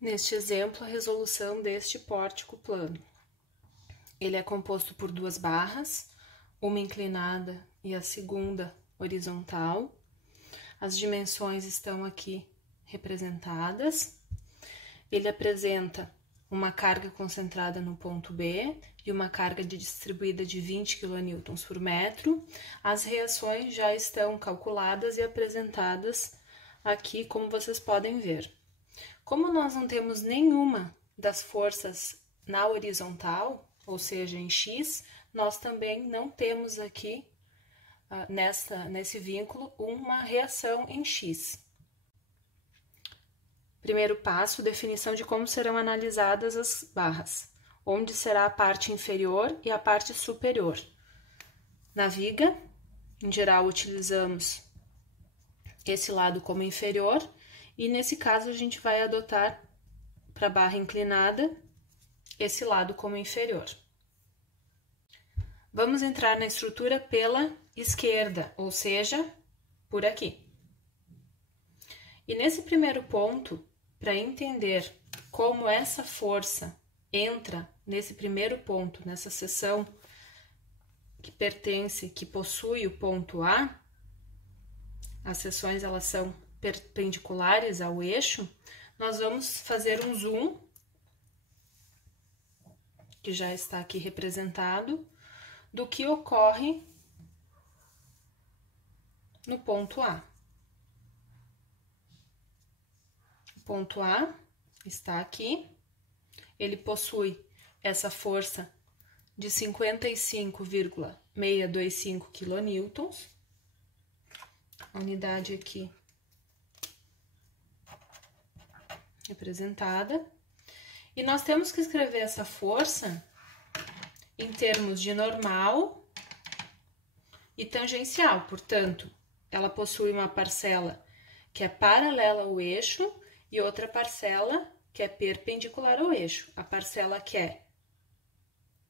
Neste exemplo, a resolução deste pórtico plano. Ele é composto por duas barras, uma inclinada e a segunda horizontal. As dimensões estão aqui representadas. Ele apresenta uma carga concentrada no ponto B e uma carga distribuída de 20 kN por metro. As reações já estão calculadas e apresentadas aqui, como vocês podem ver. Como nós não temos nenhuma das forças na horizontal, ou seja, em X, nós também não temos aqui, nesse vínculo, uma reação em X. Primeiro passo, definição de como serão analisadas as barras. Onde será a parte inferior e a parte superior. Na viga, em geral, utilizamos esse lado como inferior, e nesse caso a gente vai adotar para a barra inclinada esse lado como inferior. Vamos entrar na estrutura pela esquerda, ou seja, por aqui. E nesse primeiro ponto, para entender como essa força entra nesse primeiro ponto, nessa seção que possui o ponto A, as seções elas são perpendiculares ao eixo, nós vamos fazer um zoom, que já está aqui representado, do que ocorre no ponto A. O ponto A está aqui, ele possui essa força de 55,625 kN, a unidade aqui representada, e nós temos que escrever essa força em termos de normal e tangencial, portanto, ela possui uma parcela que é paralela ao eixo e outra parcela que é perpendicular ao eixo. A parcela que é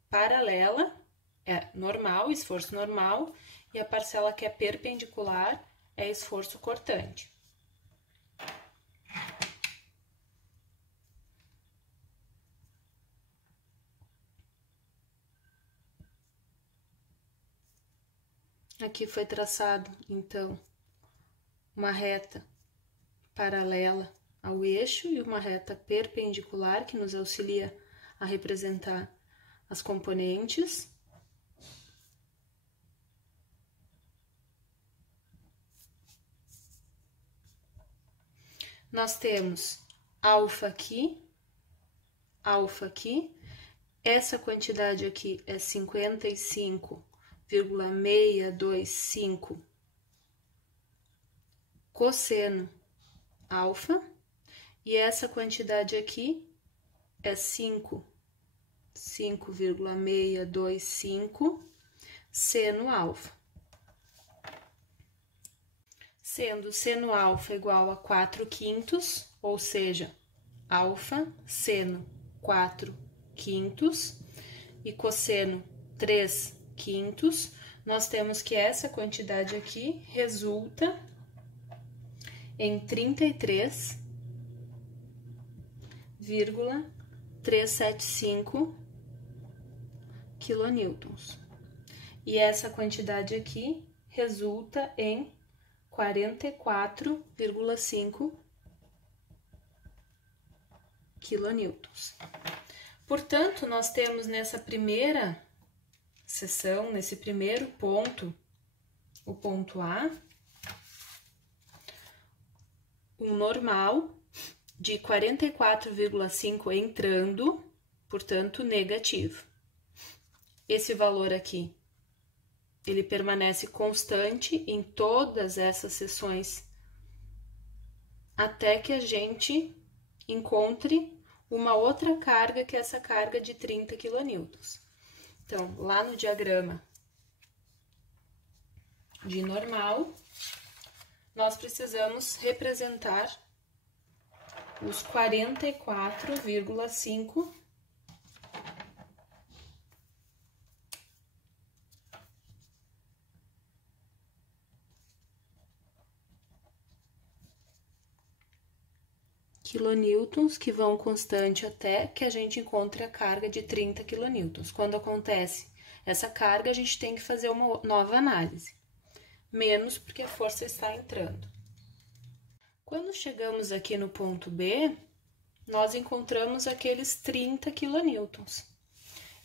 paralela é normal, esforço normal, e a parcela que é perpendicular é esforço cortante. Aqui foi traçado, então, uma reta paralela ao eixo e uma reta perpendicular que nos auxilia a representar as componentes. Nós temos alfa aqui, essa quantidade aqui é 55,625 cosseno alfa, e essa quantidade aqui é 5,625 seno alfa. Sendo seno alfa igual a 4/5, ou seja, alfa seno 4/5 e cosseno 3/5, nós temos que essa quantidade aqui resulta em 33,375 kN. E essa quantidade aqui resulta em 44,5 kN. Portanto, nós temos nessa primeira seção, nesse primeiro ponto, o ponto A, um normal de 44,5 entrando, portanto, negativo. Esse valor aqui, ele permanece constante em todas essas seções, até que a gente encontre uma outra carga, que é essa carga de 30 kN. Então, lá no diagrama de normal, nós precisamos representar os 44,5 kN. kN, que vão constante até que a gente encontre a carga de 30 kN. Quando acontece essa carga, a gente tem que fazer uma nova análise. Menos porque a força está entrando. Quando chegamos aqui no ponto B, nós encontramos aqueles 30 kN.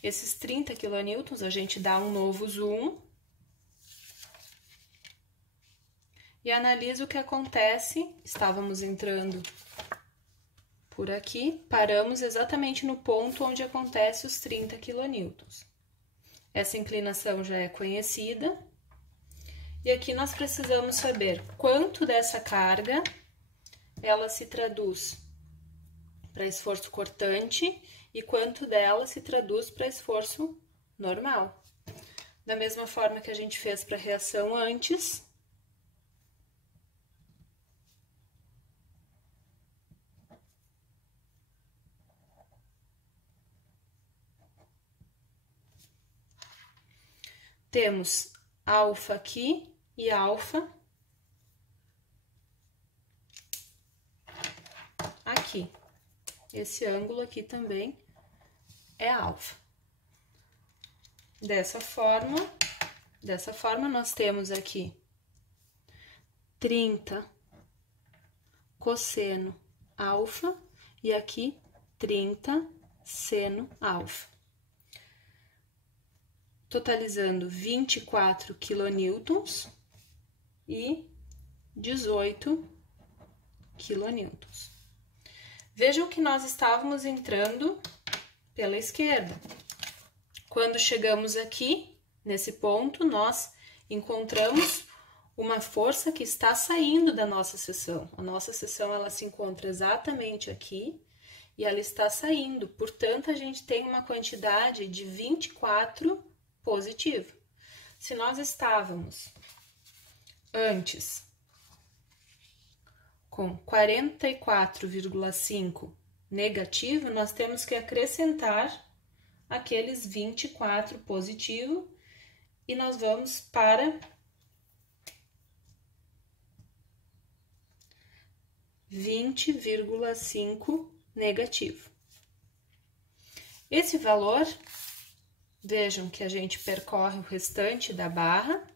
Esses 30 kN, a gente dá um novo zoom e analisa o que acontece. Estávamos entrando por aqui, paramos exatamente no ponto onde acontece os 30 kN. Essa inclinação já é conhecida. E aqui nós precisamos saber quanto dessa carga ela se traduz para esforço cortante e quanto dela se traduz para esforço normal. Da mesma forma que a gente fez para a reação antes, temos alfa aqui e alfa aqui. Esse ângulo aqui também é alfa. Dessa forma nós temos aqui 30 cosseno alfa e aqui 30 seno alfa. Totalizando 24 kN e 18 kN. Vejam que nós estávamos entrando pela esquerda. Quando chegamos aqui, nesse ponto, nós encontramos uma força que está saindo da nossa seção. A nossa seção, ela se encontra exatamente aqui e ela está saindo. Portanto, a gente tem uma quantidade de 24 positivo. Se nós estávamos antes com 44,5 negativo, nós temos que acrescentar aqueles 24 positivo e nós vamos para 20,5 negativo. Esse valor, vejam que a gente percorre o restante da barra,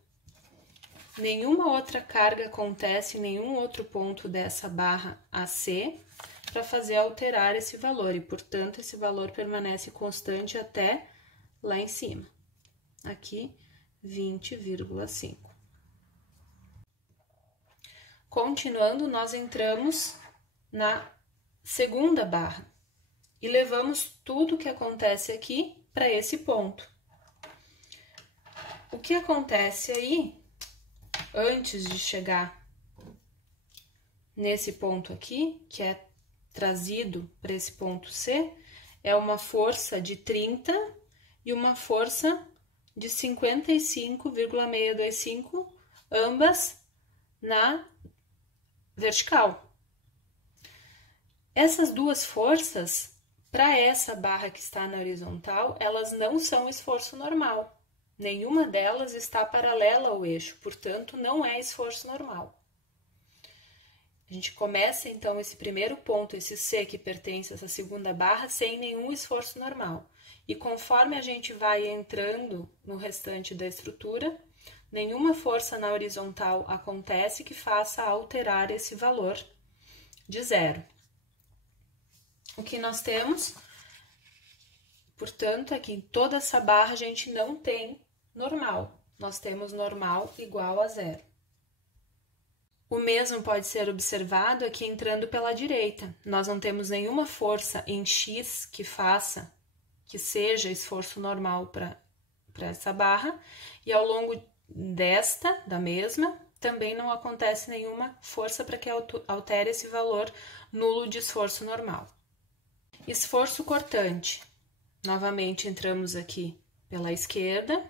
nenhuma outra carga acontece em nenhum outro ponto dessa barra AC para fazer alterar esse valor e, portanto, esse valor permanece constante até lá em cima. Aqui, 20,5. Continuando, nós entramos na segunda barra e levamos tudo que acontece aqui para esse ponto. O que acontece aí, antes de chegar nesse ponto aqui, que é trazido para esse ponto C, é uma força de 30 e uma força de 55,625, ambas na vertical. Essas duas forças, para essa barra que está na horizontal, elas não são esforço normal. Nenhuma delas está paralela ao eixo, portanto, não é esforço normal. A gente começa, então, esse primeiro ponto, esse C que pertence a essa segunda barra, sem nenhum esforço normal. E conforme a gente vai entrando no restante da estrutura, nenhuma força na horizontal acontece que faça alterar esse valor de zero. O que nós temos, portanto, é que em toda essa barra a gente não tem normal. Nós temos normal igual a zero. O mesmo pode ser observado aqui entrando pela direita. Nós não temos nenhuma força em X que faça, que seja esforço normal para essa barra. E ao longo da mesma, também não acontece nenhuma força para que altere esse valor nulo de esforço normal. Esforço cortante. Novamente entramos aqui pela esquerda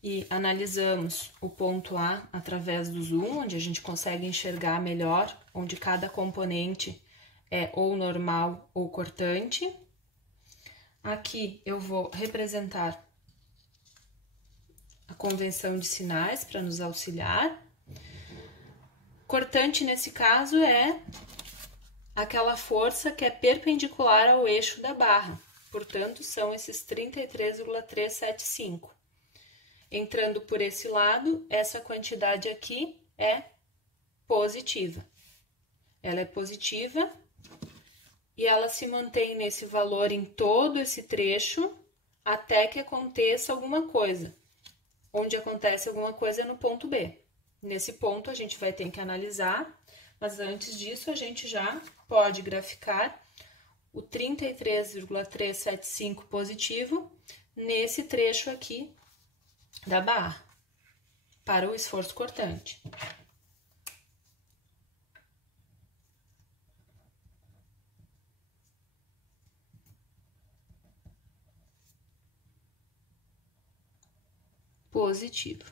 e analisamos o ponto A através do zoom, onde a gente consegue enxergar melhor, onde cada componente é ou normal ou cortante. Aqui eu vou representar a convenção de sinais para nos auxiliar. Cortante, nesse caso, é aquela força que é perpendicular ao eixo da barra. Portanto, são esses 33,375. Entrando por esse lado, essa quantidade aqui é positiva. Ela é positiva e ela se mantém nesse valor em todo esse trecho até que aconteça alguma coisa. Onde acontece alguma coisa é no ponto B. Nesse ponto a gente vai ter que analisar, mas antes disso a gente já pode graficar o 33,375 positivo nesse trecho aqui da barra, para o esforço cortante. Positivo.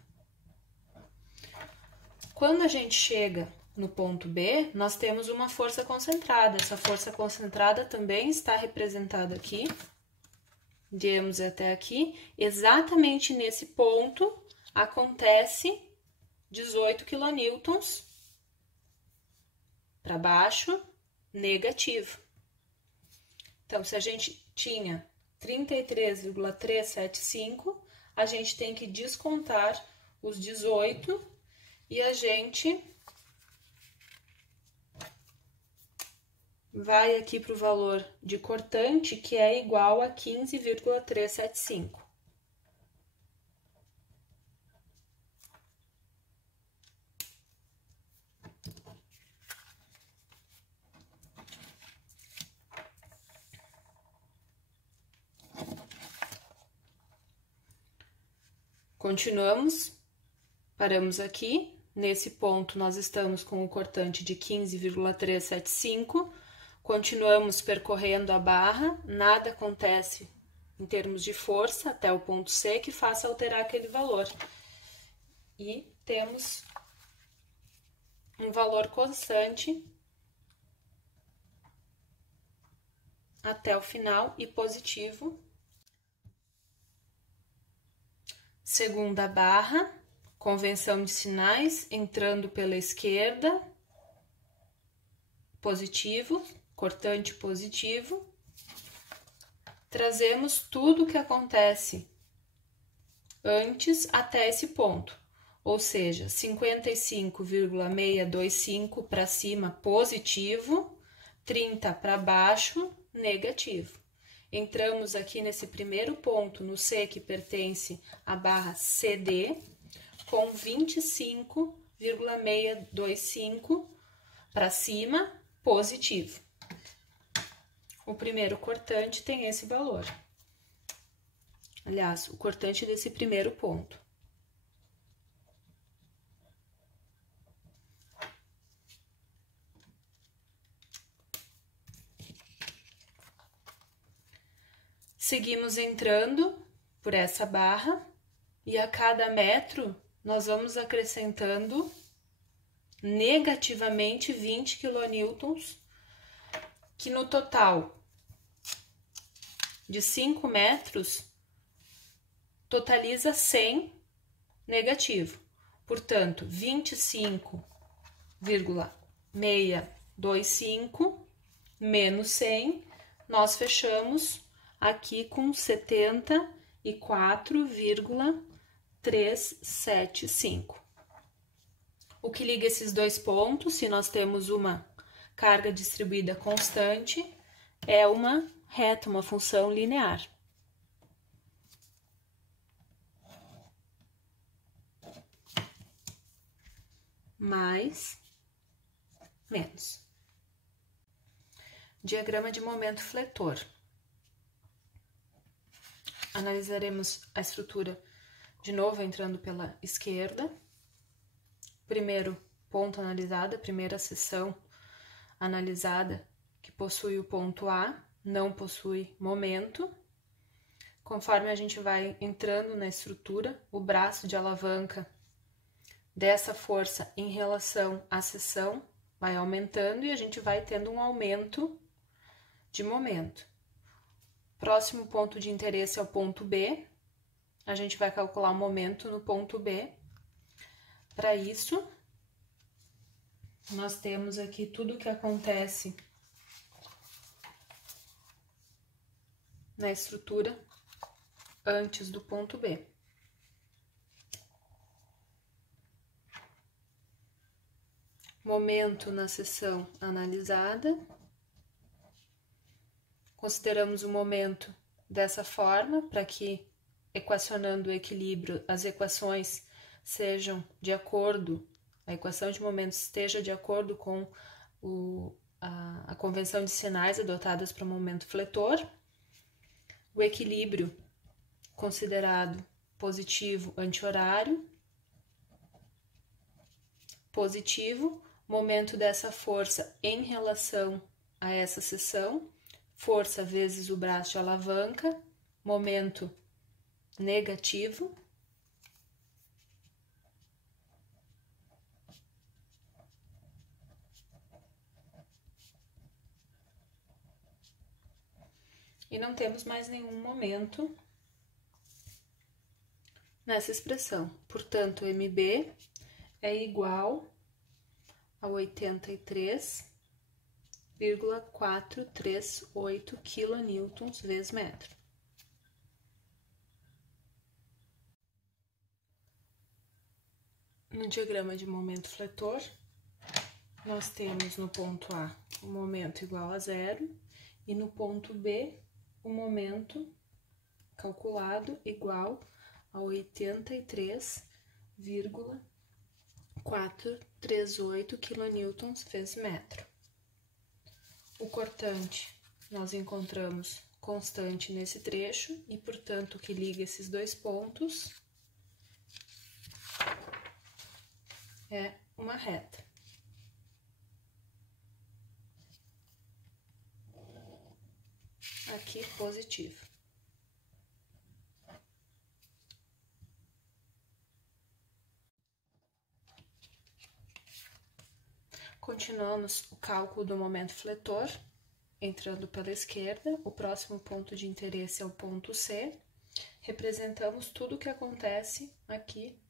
Quando a gente chega no ponto B, nós temos uma força concentrada. Essa força concentrada também está representada aqui. Viemos até aqui. Exatamente nesse ponto acontece 18 kN para baixo, negativo. Então, se a gente tinha 33,375, a gente tem que descontar os 18 e a gente vai aqui para o valor de cortante, que é igual a 15,375. Continuamos, paramos aqui. Nesse ponto, nós estamos com o cortante de 15,375. Continuamos percorrendo a barra, nada acontece em termos de força até o ponto C que faça alterar aquele valor. E temos um valor constante até o final e positivo. Segunda barra, convenção de sinais, entrando pela esquerda, positivo, cortante positivo. Trazemos tudo o que acontece antes até esse ponto, ou seja, 55,625 para cima, positivo, 30 para baixo, negativo. Entramos aqui nesse primeiro ponto, no C, que pertence à barra CD, com 25,625 para cima, positivo. O primeiro cortante tem esse valor. Aliás, o cortante desse primeiro ponto. Seguimos entrando por essa barra e a cada metro nós vamos acrescentando negativamente 20 kN, que no total de 5 metros totaliza 100 negativo. Portanto, 25,625 menos 100, nós fechamos aqui com 74,375. O que liga esses dois pontos, se nós temos uma carga distribuída constante, é uma reta, uma função linear. Mais, menos. Diagrama de momento fletor. Analisaremos a estrutura de novo entrando pela esquerda. Primeiro ponto analisado, a primeira seção analisada, que possui o ponto A, não possui momento. Conforme a gente vai entrando na estrutura, o braço de alavanca dessa força em relação à seção vai aumentando e a gente vai tendo um aumento de momento. Próximo ponto de interesse é o ponto B. A gente vai calcular o momento no ponto B. Para isso, nós temos aqui tudo o que acontece na estrutura antes do ponto B. Momento na seção analisada. Consideramos o momento dessa forma, para que, equacionando o equilíbrio, as equações sejam de acordo, a equação de momento esteja de acordo com a convenção de sinais adotadas para o momento fletor. O equilíbrio considerado positivo anti-horário. Positivo, momento dessa força em relação a essa seção, força vezes o braço de alavanca, momento negativo. E não temos mais nenhum momento nessa expressão. Portanto, MB é igual a 83,438 kN vezes metro. No diagrama de momento fletor, nós temos no ponto A o momento igual a zero e no ponto B o momento calculado igual a 83,438 kN vezes metro. O cortante nós encontramos constante nesse trecho e, portanto, o que liga esses dois pontos é uma reta. Aqui positivo. Continuamos o cálculo do momento fletor, entrando pela esquerda. O próximo ponto de interesse é o ponto C. Representamos tudo o que acontece aqui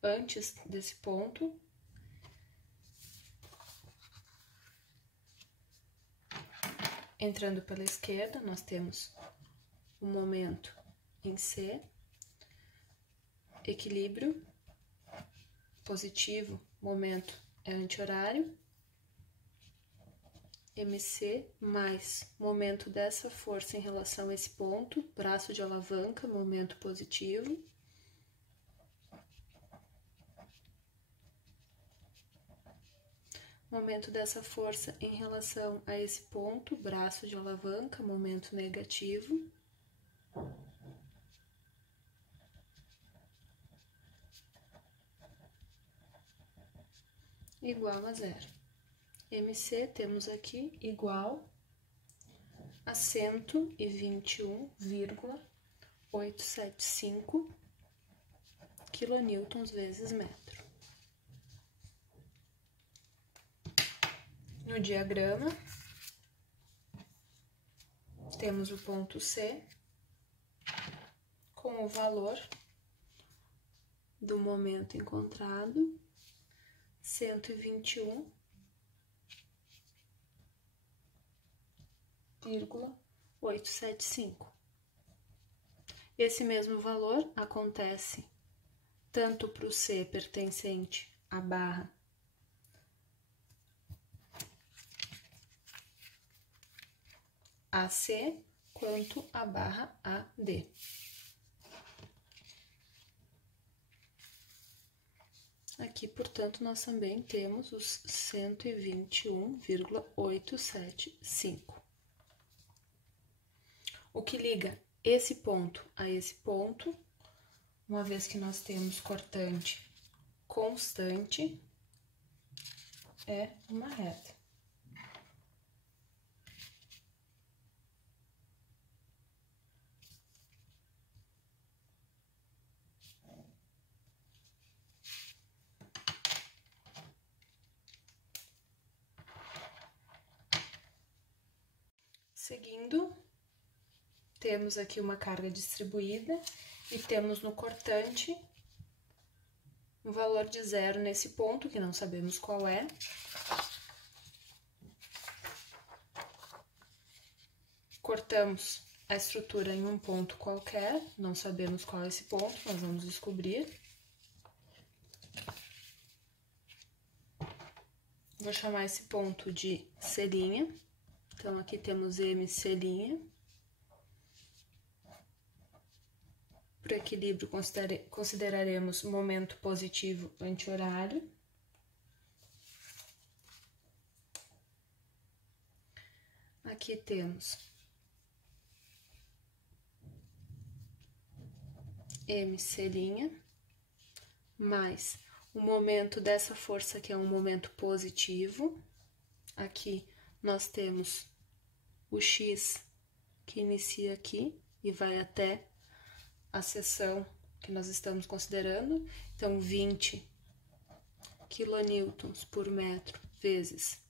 antes desse ponto. Entrando pela esquerda, nós temos o momento em C, equilíbrio, positivo, momento é anti-horário, MC mais momento dessa força em relação a esse ponto, braço de alavanca, momento positivo. Momento dessa força em relação a esse ponto, braço de alavanca, momento negativo. Igual a zero. MC temos aqui igual a 121,875 kN vezes metro. No diagrama, temos o ponto C com o valor do momento encontrado, 121,875. Esse mesmo valor acontece tanto para o C pertencente à barra AC quanto à barra AD. Aqui, portanto, nós também temos os 121,875. O que liga esse ponto a esse ponto, uma vez que nós temos cortante constante, é uma reta. Seguindo, temos aqui uma carga distribuída e temos no cortante um valor de zero nesse ponto, que não sabemos qual é. Cortamos a estrutura em um ponto qualquer, não sabemos qual é esse ponto, nós vamos descobrir. Vou chamar esse ponto de C'. Então, aqui temos MC'. Por equilíbrio, consideraremos momento positivo anti-horário. Aqui temos MC', mais o momento dessa força que é um momento positivo. Aqui nós temos o X que inicia aqui e vai até a seção que nós estamos considerando. Então, 20 quilonewtons por metro vezes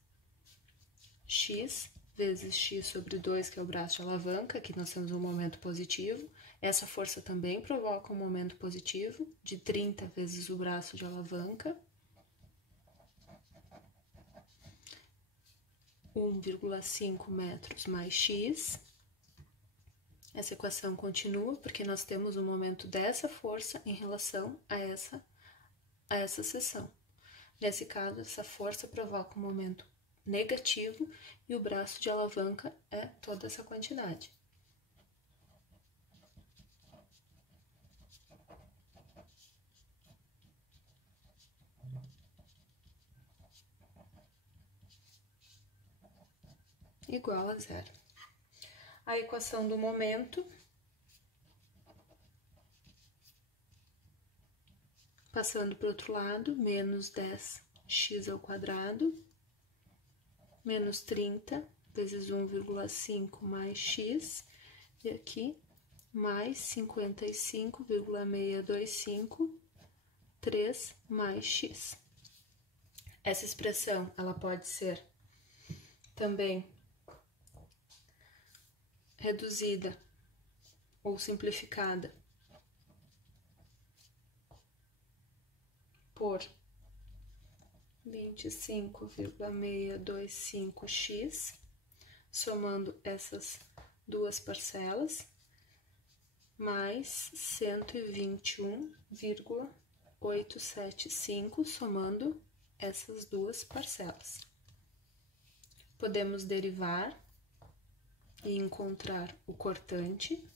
X, vezes X sobre 2, que é o braço de alavanca, aqui nós temos um momento positivo. Essa força também provoca um momento positivo, de 30 vezes o braço de alavanca. 1,5 metros mais X. Essa equação continua, porque nós temos o momento dessa força em relação a essa seção. Nesse caso, essa força provoca um momento negativo e o braço de alavanca é toda essa quantidade. Igual a zero. A equação do momento, passando para o outro lado, menos 10x², menos 30 vezes 1,5 mais x, e aqui mais 55,625, 3 mais x. Essa expressão, ela pode ser também reduzida ou simplificada por 25,625x, somando essas duas parcelas, mais 121,875, somando essas duas parcelas. Podemos derivar e encontrar o cortante.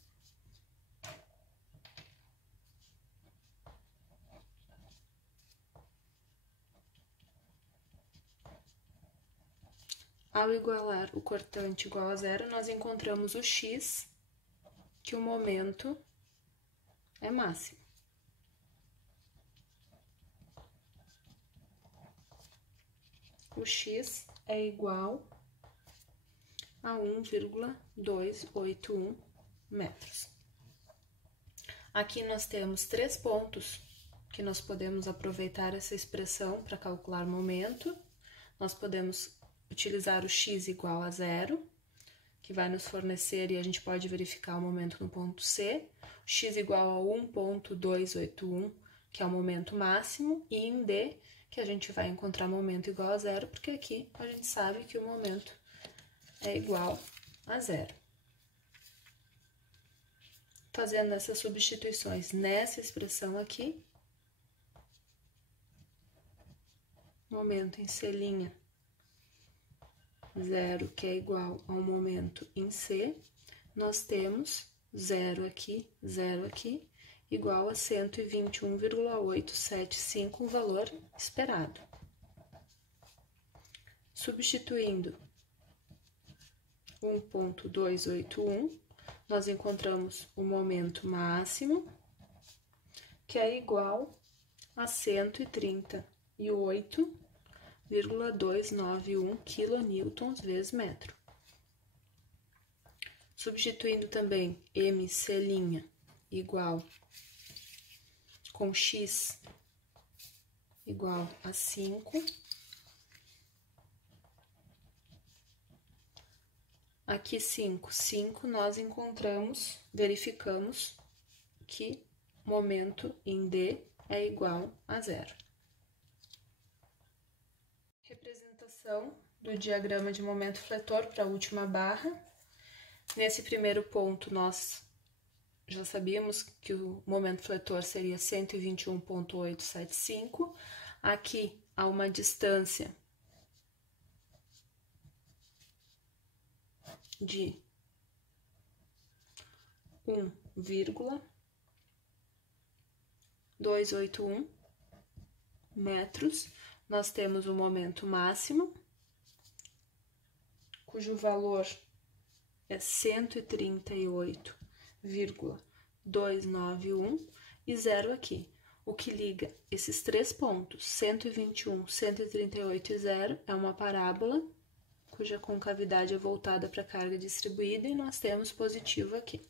Ao igualar o cortante igual a zero, nós encontramos o x, que o momento é máximo. O x é igual a 1,281 metros. Aqui nós temos 3 pontos que nós podemos aproveitar essa expressão para calcular momento. Nós podemos utilizar o x igual a zero, que vai nos fornecer, e a gente pode verificar o momento no ponto C, o x igual a 1,281, que é o momento máximo, e em D, que a gente vai encontrar momento igual a zero, porque aqui a gente sabe que o momento é igual a zero. Fazendo essas substituições nessa expressão aqui, momento em C', zero, que é igual ao momento em C, nós temos zero aqui, igual a 121,875, um valor esperado. Substituindo 1,281, nós encontramos o momento máximo, que é igual a 138,291 kN vezes metro. Substituindo também MC' igual com x igual a 5, aqui 5, nós encontramos, verificamos que momento em D é igual a zero. Representação do diagrama de momento fletor para a última barra. Nesse primeiro ponto, nós já sabíamos que o momento fletor seria 121,875. Aqui há uma distância de 1,281 metros. Nós temos o momento máximo, cujo valor é 138,291 e zero aqui. O que liga esses três pontos, 121, 138 e zero, é uma parábola cuja concavidade é voltada para a carga distribuída e nós temos positivo aqui.